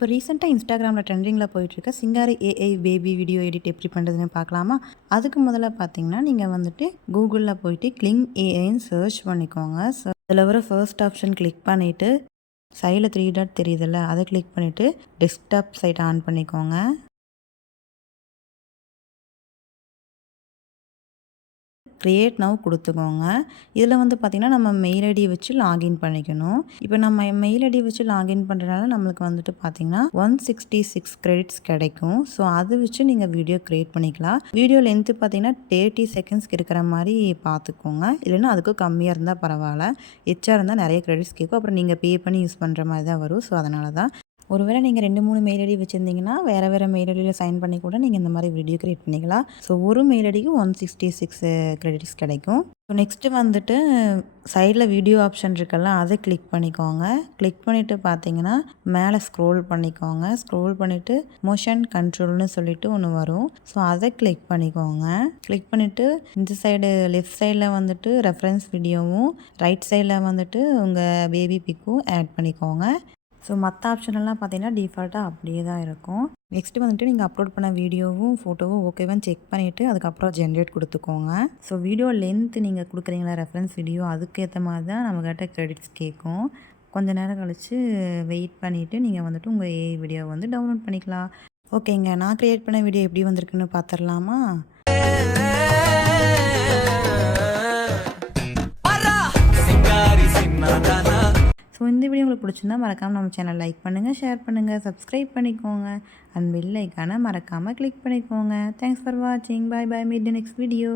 இப்போ ரீசெண்டாக இன்ஸ்டாகிராமில் ட்ரெண்டிங்கில் போயிட்டுருக்க சிங்காரி ஏஐ பேபி வீடியோ எடிட் எப்படி பண்ணுறதுன்னு பார்க்கலாமா? அதுக்கு முதல்ல பார்த்தீங்கன்னா, நீங்கள் வந்துட்டு கூகுளில் போயிட்டு கிளிங் ஏஐன்னு சர்ச் பண்ணிக்கோங்க. அதில் வர ஃபர்ஸ்ட் ஆப்ஷன் கிளிக் பண்ணிவிட்டு சைடில் 3 டாட் தெரியுதுல்ல, அதை கிளிக் பண்ணிவிட்டு டெஸ்க்டாப் சைட் ஆன் பண்ணிக்கோங்க. கிரியேட் நவ் கொடுத்துக்கோங்க. இதில் வந்து பார்த்திங்கன்னா நம்ம மெயில் ஐடி வச்சு லாகின் பண்ணிக்கணும். இப்போ நம்ம மெயில் ஐடி வச்சு லாகின் பண்ணுறதுனால நம்மளுக்கு வந்துட்டு பார்த்திங்கன்னா 166 கிரெடிட்ஸ் கிடைக்கும். ஸோ அதை வச்சு நீங்கள் வீடியோ க்ரியேட் பண்ணிக்கலாம். வீடியோ லென்த்து பார்த்திங்கன்னா 30 செகண்ட்ஸ்க்கு இருக்கிற மாதிரி பார்த்துக்கோங்க. இல்லைன்னா அதுக்கும் கம்மியாக இருந்தால் பரவாயில்ல. எச்சா இருந்தால் நிறைய கிரெடிட்ஸ் கேட்கும். அப்புறம் நீங்கள் பே பண்ணி யூஸ் பண்ணுற மாதிரி தான் வரும். ஸோ அதனால தான். ஒருவேளை நீங்கள் 2, 3 மெயில் ஐடி வச்சுருந்தீங்கன்னா வேறு மெயில் ஐடியில் சைன் பண்ணி கூட நீங்கள் இந்த மாதிரி வீடியோ கிரியேட் பண்ணிக்கலாம். ஸோ ஒரு மெயில் ஐடிக்கு 166 கிரெடிட்ஸ் கிடைக்கும். ஸோ நெக்ஸ்ட்டு வந்துட்டு சைடில் வீடியோ ஆப்ஷன் இருக்குல்ல, அதை கிளிக் பண்ணிக்கோங்க. கிளிக் பண்ணிவிட்டு பார்த்தீங்கன்னா மேலே ஸ்க்ரோல் பண்ணிக்கோங்க. ஸ்க்ரோல் பண்ணிவிட்டு மோஷன் கண்ட்ரோல்னு சொல்லிட்டு ஒன்று வரும். ஸோ அதை கிளிக் பண்ணிக்கோங்க. கிளிக் பண்ணிவிட்டு இந்த சைடு லெஃப்ட் சைடில் வந்துட்டு ரெஃபரன்ஸ் வீடியோவும், ரைட் சைடில் வந்துட்டு உங்கள் பேபி பிக்கும் ஆட் பண்ணிக்கோங்க. ஸோ மற்ற ஆப்ஷனெல்லாம் பார்த்தீங்கன்னா டிஃபால்ட்டாக அப்படியே தான் இருக்கும். நெக்ஸ்ட்டு வந்துட்டு நீங்கள் அப்லோட் பண்ண வீடியோவும் ஃபோட்டோவும் ஓகேவான்னு செக் பண்ணிவிட்டு அதுக்கப்புறம் ஜென்ரேட் கொடுத்துக்கோங்க. ஸோ வீடியோ லென்த்து நீங்கள் கொடுக்குறீங்களா ரெஃபரன்ஸ் வீடியோ, அதுக்கேற்ற மாதிரி தான் நம்மக்கிட்ட கிரெடிட்ஸ் கேட்கும். கொஞ்சம் நேரம் கழித்து வெயிட் பண்ணிவிட்டு நீங்கள் வந்துட்டு உங்கள் ஏஐ வீடியோ வந்து டவுன்லோட் பண்ணிக்கலாம். ஓகேங்க, நான் க்ரியேட் பண்ண வீடியோ எப்படி வந்திருக்குன்னு பார்த்துடலாமா? ஸோ இந்த வீடியோ உங்களுக்கு பிடிச்சிருந்தா மறக்காமல் நம்ம சேனல் லைக் பண்ணுங்கள், ஷேர் பண்ணுங்கள், சப்ஸ்கிரைப் பண்ணிக்கோங்க. அண்ட் பெல் ஐக்கானை மறக்காமல் கிளிக் பண்ணிக்கோங்க. தேங்க்ஸ் ஃபார் வாட்சிங். Bye bye. Meet the next video.